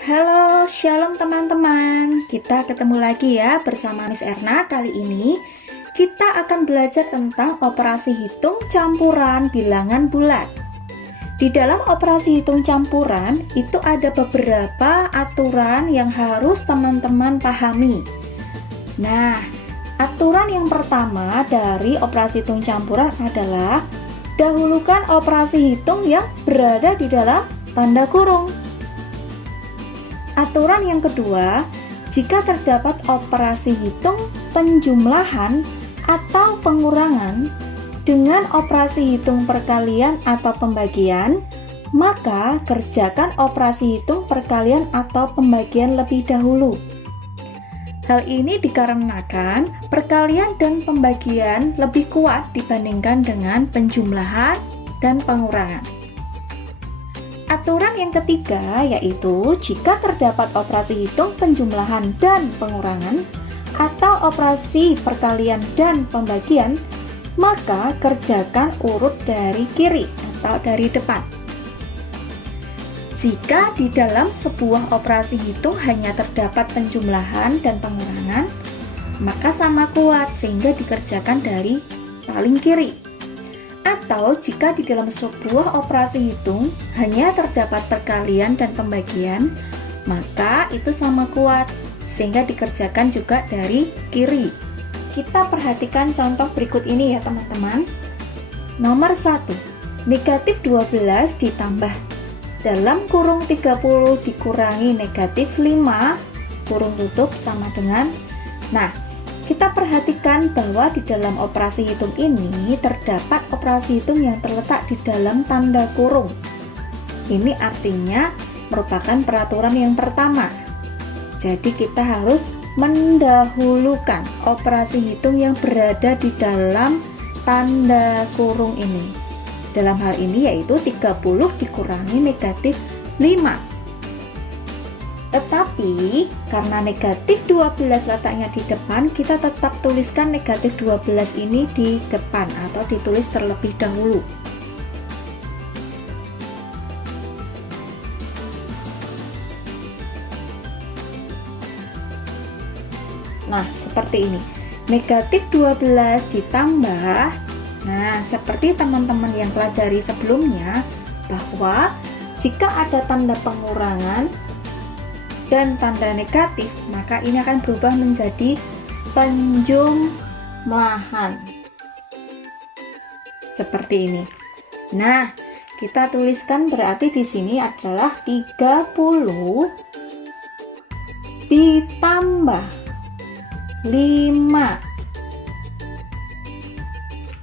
Halo, shalom teman-teman. Kita ketemu lagi ya bersama Miss Erna. Kali ini kita akan belajar tentang operasi hitung campuran bilangan bulat. Di dalam operasi hitung campuran itu ada beberapa aturan yang harus teman-teman pahami. Nah, aturan yang pertama dari operasi hitung campuran adalah dahulukan operasi hitung yang berada di dalam tanda kurung. Aturan yang kedua, jika terdapat operasi hitung penjumlahan atau pengurangan dengan operasi hitung perkalian atau pembagian, maka kerjakan operasi hitung perkalian atau pembagian lebih dahulu. Hal ini dikarenakan perkalian dan pembagian lebih kuat dibandingkan dengan penjumlahan dan pengurangan. Aturan yang ketiga yaitu jika terdapat operasi hitung penjumlahan dan pengurangan atau operasi perkalian dan pembagian, maka kerjakan urut dari kiri atau dari depan. Jika di dalam sebuah operasi hitung hanya terdapat penjumlahan dan pengurangan, maka sama kuat sehingga dikerjakan dari paling kiri. Atau jika di dalam sebuah operasi hitung hanya terdapat perkalian dan pembagian, maka itu sama kuat sehingga dikerjakan juga dari kiri. Kita perhatikan contoh berikut ini ya teman-teman. Nomor 1, negatif 12 ditambah dalam kurung 30 dikurangi negatif 5 kurung tutup sama dengan. Nah, kita perhatikan bahwa di dalam operasi hitung ini terdapat operasi hitung yang terletak di dalam tanda kurung. Ini artinya merupakan peraturan yang pertama. Jadi kita harus mendahulukan operasi hitung yang berada di dalam tanda kurung ini. Dalam hal ini yaitu 30 dikurangi negatif 5. Tetapi karena negatif 12 letaknya di depan, kita tetap tuliskan negatif 12 ini di depan atau ditulis terlebih dahulu. Nah, seperti ini. Negatif 12 ditambah. Nah, seperti teman-teman yang pelajari sebelumnya, bahwa jika ada tanda pengurangan dan tanda negatif, maka ini akan berubah menjadi penjumlahan. Seperti ini. Nah, kita tuliskan berarti di sini adalah 30 ditambah 5.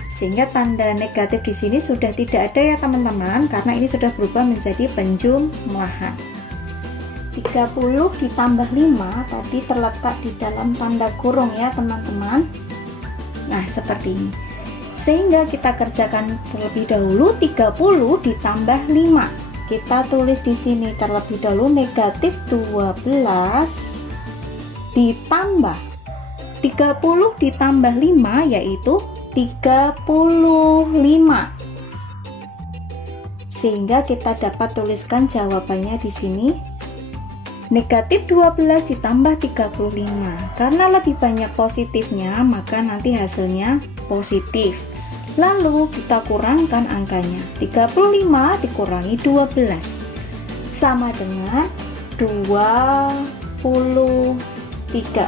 Sehingga tanda negatif di sini sudah tidak ada ya teman-teman, karena ini sudah berubah menjadi penjumlahan. 30 ditambah 5 tadi terletak di dalam tanda kurung ya teman-teman. Nah, seperti ini. Sehingga kita kerjakan terlebih dahulu 30 ditambah 5. Kita tulis di sini terlebih dahulu negatif 12 ditambah 30 ditambah 5 yaitu 35. Sehingga kita dapat tuliskan jawabannya di sini. Negatif 12 ditambah 35. Karena lebih banyak positifnya, maka nanti hasilnya positif. Lalu kita kurangkan angkanya. 35 dikurangi 12 sama dengan 23.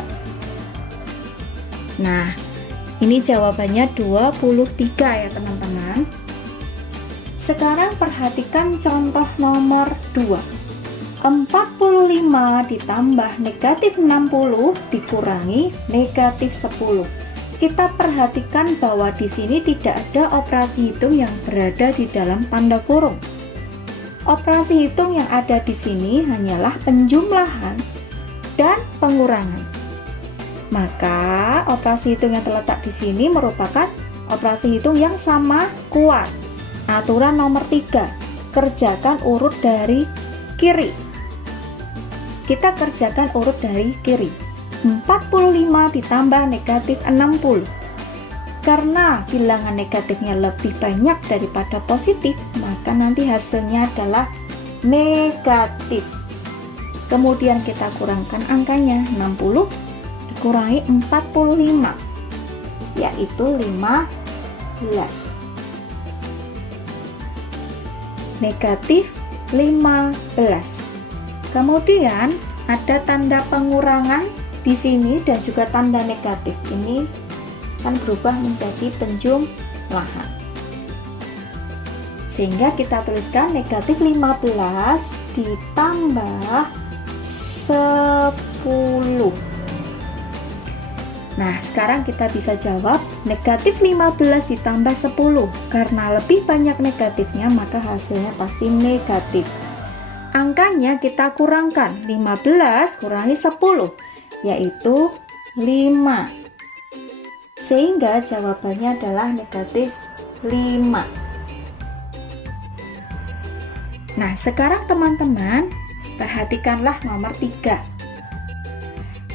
Nah, ini jawabannya 23 ya teman-teman. Sekarang perhatikan contoh nomor 2. 45 ditambah negatif 60 dikurangi negatif 10. Kita perhatikan bahwa di sini tidak ada operasi hitung yang berada di dalam tanda kurung. Operasi hitung yang ada di sini hanyalah penjumlahan dan pengurangan. Maka operasi hitung yang terletak di sini merupakan operasi hitung yang sama kuat. Aturan nomor 3, kerjakan urut dari kiri. Kita kerjakan urut dari kiri. 45 ditambah negatif 60. Karena bilangan negatifnya lebih banyak daripada positif, maka nanti hasilnya adalah negatif. Kemudian kita kurangkan angkanya, 60 dikurangi 45, yaitu 15. Negatif 15. Kemudian ada tanda pengurangan di sini dan juga tanda negatif. Ini akan berubah menjadi penjumlahan. Sehingga kita tuliskan negatif 15 ditambah 10. Nah, sekarang kita bisa jawab negatif 15 ditambah 10. Karena lebih banyak negatifnya, maka hasilnya pasti negatif. Angkanya kita kurangkan, 15 kurangi 10, yaitu 5. Sehingga jawabannya adalah negatif 5. Nah, sekarang teman-teman, perhatikanlah nomor 3.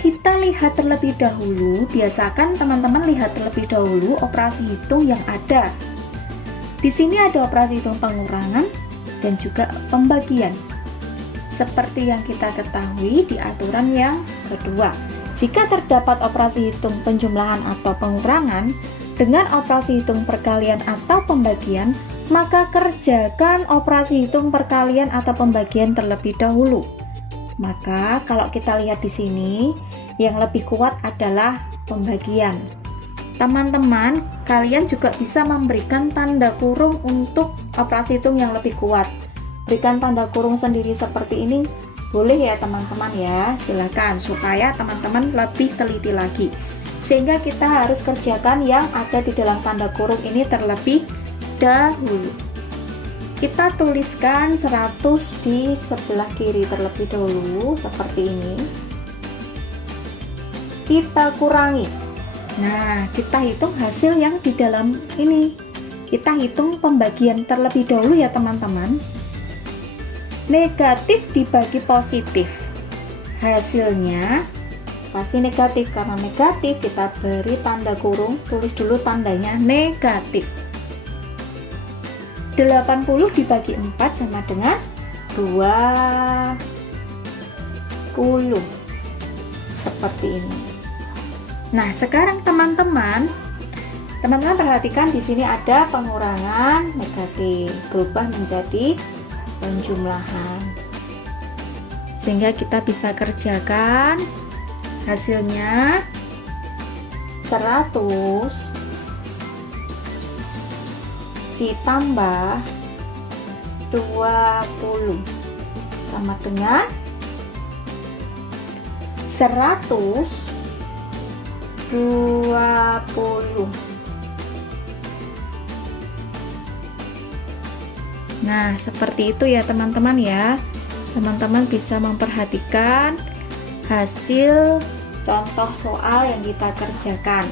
Kita lihat terlebih dahulu, biasakan teman-teman lihat terlebih dahulu operasi hitung yang ada. Di sini ada operasi hitung pengurangan dan juga pembagian. Seperti yang kita ketahui di aturan yang kedua, jika terdapat operasi hitung penjumlahan atau pengurangan dengan operasi hitung perkalian atau pembagian, maka kerjakan operasi hitung perkalian atau pembagian terlebih dahulu. Maka kalau kita lihat di sini, yang lebih kuat adalah pembagian. Teman-teman, kalian juga bisa memberikan tanda kurung untuk operasi hitung yang lebih kuat. Berikan tanda kurung sendiri seperti ini, boleh ya teman-teman ya, silakan supaya teman-teman lebih teliti lagi. Sehingga kita harus kerjakan yang ada di dalam tanda kurung ini terlebih dahulu. Kita tuliskan 100 di sebelah kiri terlebih dahulu seperti ini. Kita kurangi. Nah, kita hitung hasil yang di dalam ini. Kita hitung pembagian terlebih dahulu ya teman-teman. Negatif dibagi positif, hasilnya pasti negatif. Karena negatif, kita beri tanda kurung, tulis dulu tandanya negatif. 80 dibagi 4 sama dengan 20. Seperti ini. Nah, sekarang teman-teman perhatikan di sini ada pengurangan negatif berubah menjadi penjumlahan. Sehingga kita bisa kerjakan hasilnya 100 ditambah 20 sama dengan 120. Nah, seperti itu ya teman-teman ya. Teman-teman bisa memperhatikan hasil contoh soal yang kita kerjakan.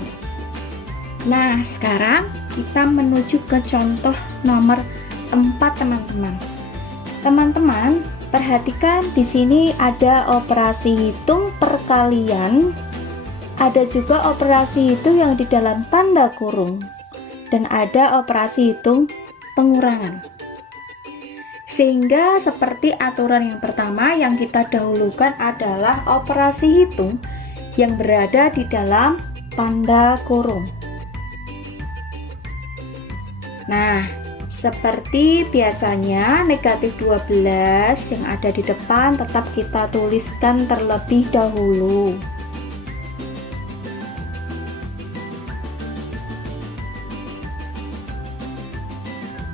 Nah, sekarang kita menuju ke contoh nomor 4 teman-teman. Teman-teman, perhatikan di sini ada operasi hitung perkalian, ada juga operasi hitung yang di dalam tanda kurung, dan ada operasi hitung pengurangan. Sehingga seperti aturan yang pertama yang kita dahulukan adalah operasi hitung yang berada di dalam tanda kurung. Nah, seperti biasanya negatif 12 yang ada di depan tetap kita tuliskan terlebih dahulu.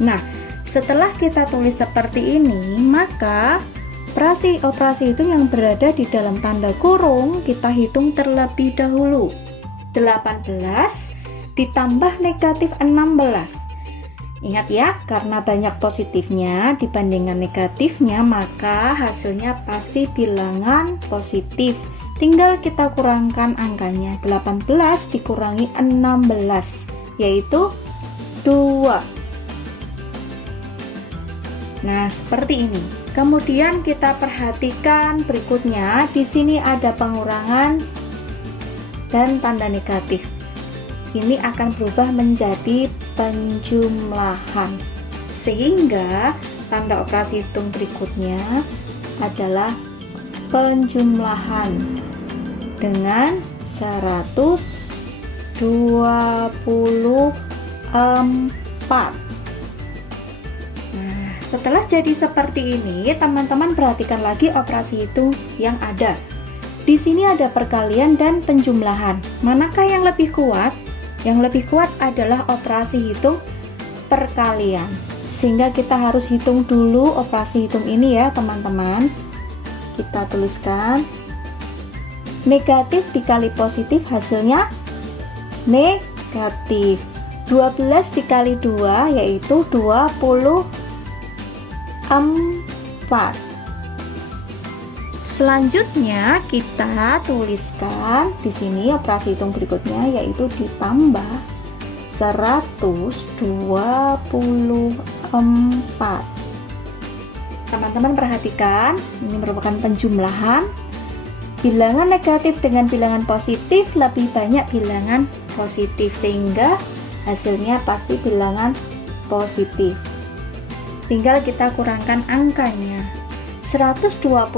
Nah, setelah kita tulis seperti ini, maka operasi hitung yang berada di dalam tanda kurung kita hitung terlebih dahulu. 18 ditambah negatif 16. Ingat ya, karena banyak positifnya dibandingkan negatifnya, maka hasilnya pasti bilangan positif. Tinggal kita kurangkan angkanya. 18 dikurangi 16, yaitu 2. Nah, seperti ini. Kemudian kita perhatikan berikutnya, di sini ada pengurangan dan tanda negatif. Ini akan berubah menjadi penjumlahan. Sehingga tanda operasi hitung berikutnya adalah penjumlahan dengan 124. Nah, setelah jadi seperti ini, teman-teman perhatikan lagi operasi hitung yang ada. Di sini ada perkalian dan penjumlahan. Manakah yang lebih kuat? Yang lebih kuat adalah operasi hitung perkalian. Sehingga kita harus hitung dulu operasi hitung ini ya, teman-teman. Kita tuliskan. Negatif dikali positif hasilnya negatif. 12 dikali 2 yaitu 24. Selanjutnya kita tuliskan di sini operasi hitung berikutnya yaitu ditambah 124. Teman-teman perhatikan, ini merupakan penjumlahan. Bilangan negatif dengan bilangan positif lebih banyak bilangan positif sehingga hasilnya pasti bilangan positif. Tinggal kita kurangkan angkanya. 124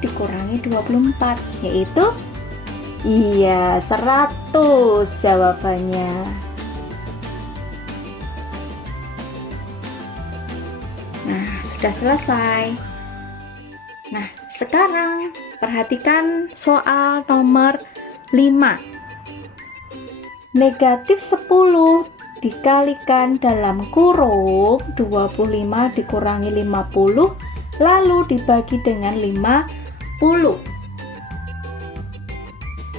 dikurangi 24 yaitu 100 jawabannya. Nah, sudah selesai. Nah, sekarang perhatikan soal nomor 5. Negatif 10 dikalikan dalam kurung 25 dikurangi 50 lalu dibagi dengan 50.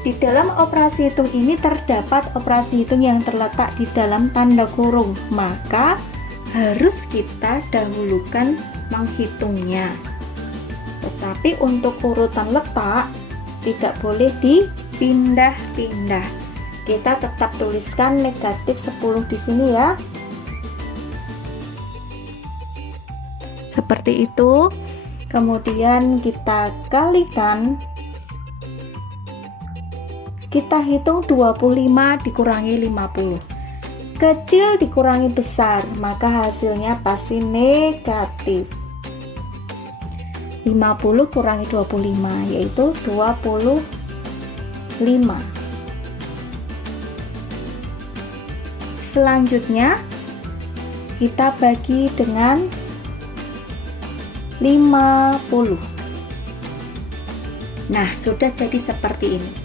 Di dalam operasi hitung ini terdapat operasi hitung yang terletak di dalam tanda kurung, maka harus kita dahulukan menghitungnya. Tetapi untuk urutan letak tidak boleh dipindah-pindah. Kita tetap tuliskan negatif 10 di sini ya. Seperti itu. Kemudian kita kalikan. Kita hitung 25 dikurangi 50. Kecil dikurangi besar, maka hasilnya pasti negatif. 50 kurangi 25 yaitu 25. Selanjutnya kita bagi dengan 50. Nah, sudah jadi seperti ini.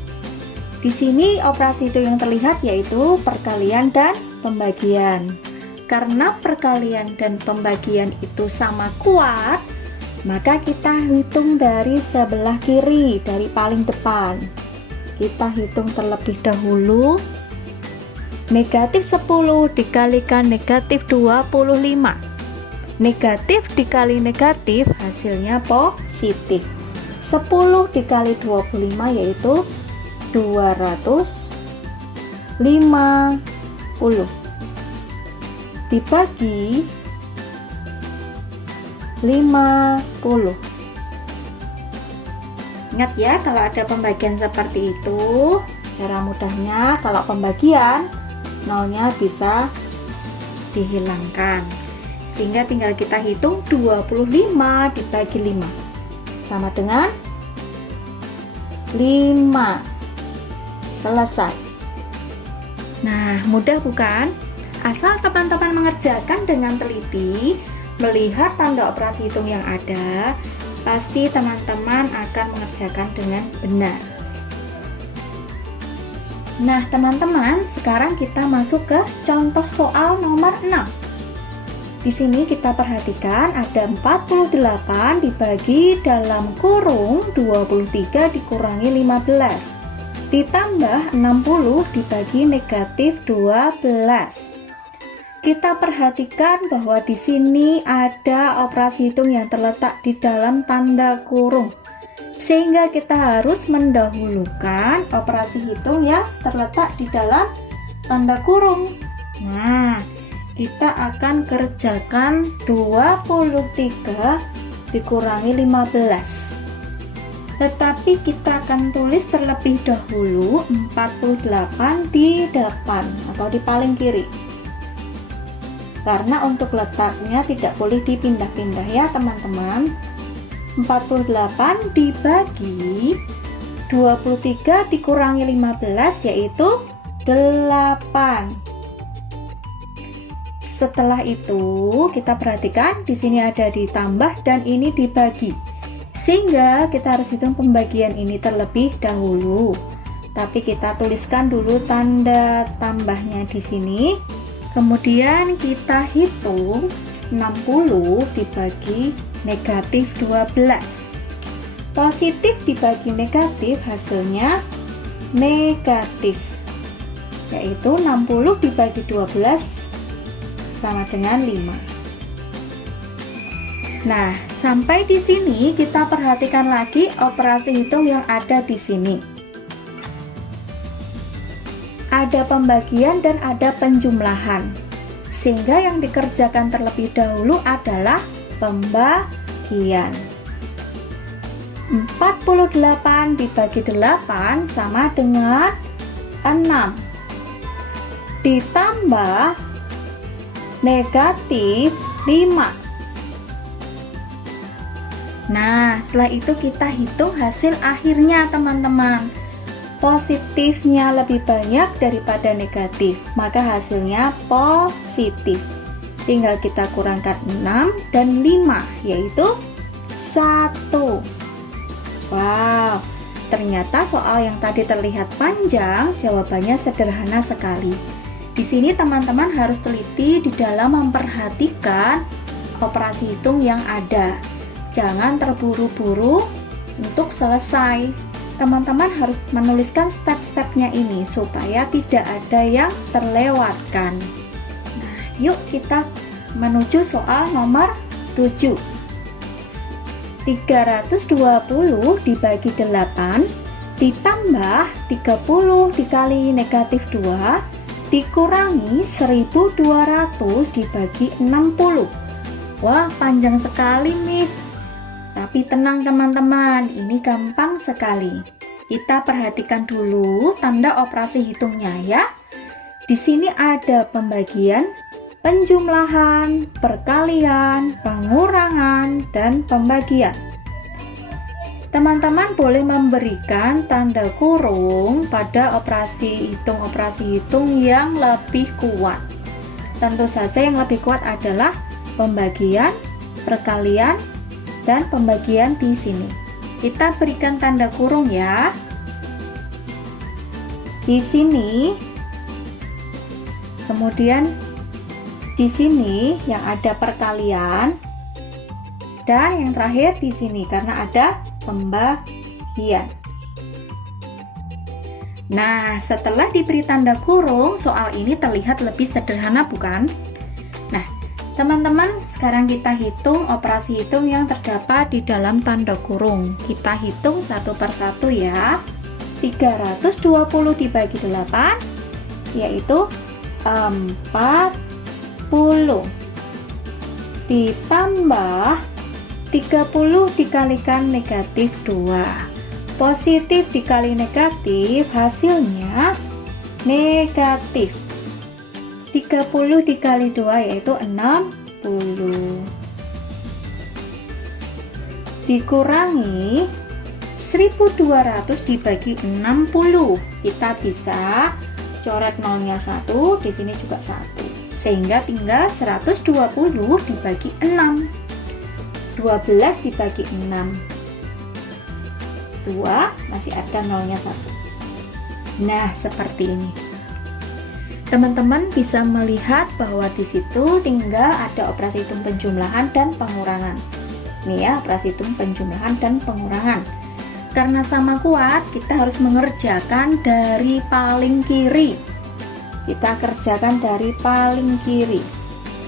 Di sini operasi itu yang terlihat yaitu perkalian dan pembagian. Karena perkalian dan pembagian itu sama kuat, maka kita hitung dari sebelah kiri, dari paling depan. Kita hitung terlebih dahulu. Negatif 10 dikalikan negatif 25. Negatif dikali negatif hasilnya positif. 10 dikali 25 yaitu 250. Dibagi 50. Ingat ya, kalau ada pembagian seperti itu, cara mudahnya kalau pembagian nolnya bisa dihilangkan. Sehingga tinggal kita hitung 25 dibagi 5 sama dengan 5. Selesai. Nah, mudah bukan? Asal teman-teman mengerjakan dengan teliti, melihat tanda operasi hitung yang ada, pasti teman-teman akan mengerjakan dengan benar. Nah, teman-teman, sekarang kita masuk ke contoh soal nomor 6. Di sini kita perhatikan ada 48 dibagi dalam kurung 23 dikurangi 15 ditambah 60 dibagi negatif 12. Kita perhatikan bahwa di sini ada operasi hitung yang terletak di dalam tanda kurung, sehingga kita harus mendahulukan operasi hitung yang terletak di dalam tanda kurung. Nah, kita akan kerjakan 23 dikurangi 15. Tetapi kita akan tulis terlebih dahulu 48 di depan atau di paling kiri. Karena untuk letaknya tidak boleh dipindah-pindah ya teman-teman. 48 dibagi 23 dikurangi 15 yaitu 8. Setelah itu kita perhatikan di sini ada ditambah dan ini dibagi. Sehingga kita harus hitung pembagian ini terlebih dahulu. Tapi kita tuliskan dulu tanda tambahnya di sini. Kemudian kita hitung 60 dibagi negatif 12. Positif dibagi negatif hasilnya negatif, yaitu 60 dibagi 12 sama dengan 5. Nah, sampai di sini kita perhatikan lagi operasi hitung yang ada di sini. Ada pembagian dan ada penjumlahan. Sehingga yang dikerjakan terlebih dahulu adalah pembagian. 48 dibagi 8 sama dengan 6. Ditambah negatif 5. Nah, setelah itu kita hitung hasil akhirnya teman-teman. Positifnya lebih banyak daripada negatif, maka hasilnya positif. Tinggal kita kurangkan 6 dan 5, yaitu 1. Wow, ternyata soal yang tadi terlihat panjang, jawabannya sederhana sekali. Di sini teman-teman harus teliti di dalam memperhatikan operasi hitung yang ada. Jangan terburu-buru untuk selesai. Teman-teman harus menuliskan step-stepnya ini supaya tidak ada yang terlewatkan. Nah, yuk kita menuju soal nomor 7. 320 dibagi 8 ditambah 30 dikali negatif 2 dikurangi 1200 dibagi 60. Wah, panjang sekali, Miss. Tapi tenang teman-teman, ini gampang sekali. Kita perhatikan dulu tanda operasi hitungnya ya. Di sini ada pembagian, penjumlahan, perkalian, pengurangan, dan pembagian. Teman-teman boleh memberikan tanda kurung pada operasi hitung yang lebih kuat. Tentu saja yang lebih kuat adalah pembagian, perkalian, dan pembagian di sini. Kita berikan tanda kurung ya. Di sini, kemudian di sini yang ada perkalian, dan yang terakhir di sini karena ada pembagian. Nah, setelah diberi tanda kurung, soal ini terlihat lebih sederhana bukan? Nah, teman-teman, sekarang kita hitung operasi hitung yang terdapat di dalam tanda kurung. Kita hitung satu persatu ya. 320 dibagi 8 yaitu 40 ditambah 30 dikalikan negatif 2. Positif dikali negatif hasilnya negatif. 30 dikali 2 yaitu 60. Dikurangi 1200 dibagi 60. Kita bisa coret nolnya 1, di sini juga 1. Sehingga tinggal 120 dibagi 6. 12 dibagi 6. 2, masih ada nolnya 1. Nah, seperti ini. Teman-teman bisa melihat bahwa di situ tinggal ada operasi hitung penjumlahan dan pengurangan. Ini ya, operasi hitung penjumlahan dan pengurangan. Karena sama kuat, kita harus mengerjakan dari paling kiri. Kita kerjakan dari paling kiri.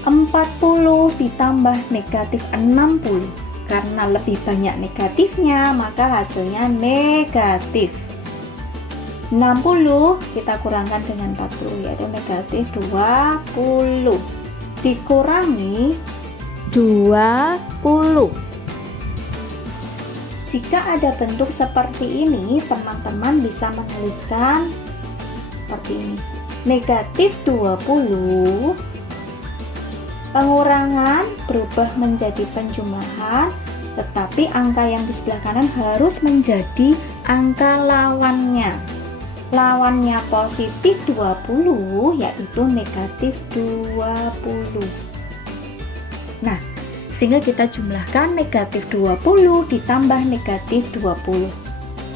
40 ditambah negatif 60. Karena lebih banyak negatifnya, maka hasilnya negatif. 60 kita kurangkan dengan 40, yaitu negatif 20. Dikurangi 20. Jika ada bentuk seperti ini, teman-teman bisa menuliskan seperti ini. Negatif 20, pengurangan berubah menjadi penjumlahan, tetapi angka yang di sebelah kanan harus menjadi angka lawannya. Lawannya positif 20 yaitu negatif 20. Nah, sehingga kita jumlahkan negatif 20 ditambah negatif 20.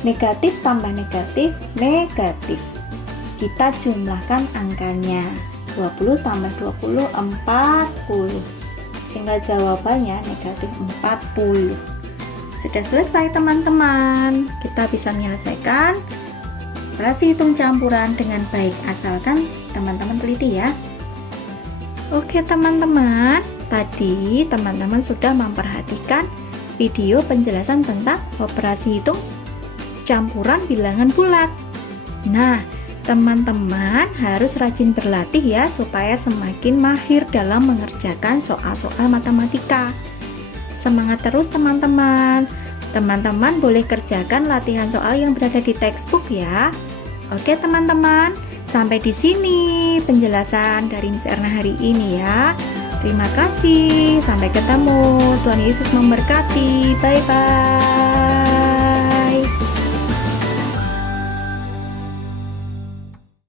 Negatif tambah negatif, negatif. Kita jumlahkan angkanya. 20 tambah 20, 40. Sehingga jawabannya negatif 40. Sudah selesai teman-teman. Kita bisa menyelesaikan operasi hitung campuran dengan baik, asalkan teman-teman teliti ya. Oke teman-teman, tadi teman-teman sudah memperhatikan video penjelasan tentang operasi hitung campuran bilangan bulat. Nah, teman-teman harus rajin berlatih ya supaya semakin mahir dalam mengerjakan soal-soal matematika. Semangat terus teman-teman. Teman-teman boleh kerjakan latihan soal yang berada di textbook ya. Oke teman-teman, sampai di sini penjelasan dari Miss Erna hari ini ya. Terima kasih, sampai ketemu. Tuhan Yesus memberkati. Bye-bye.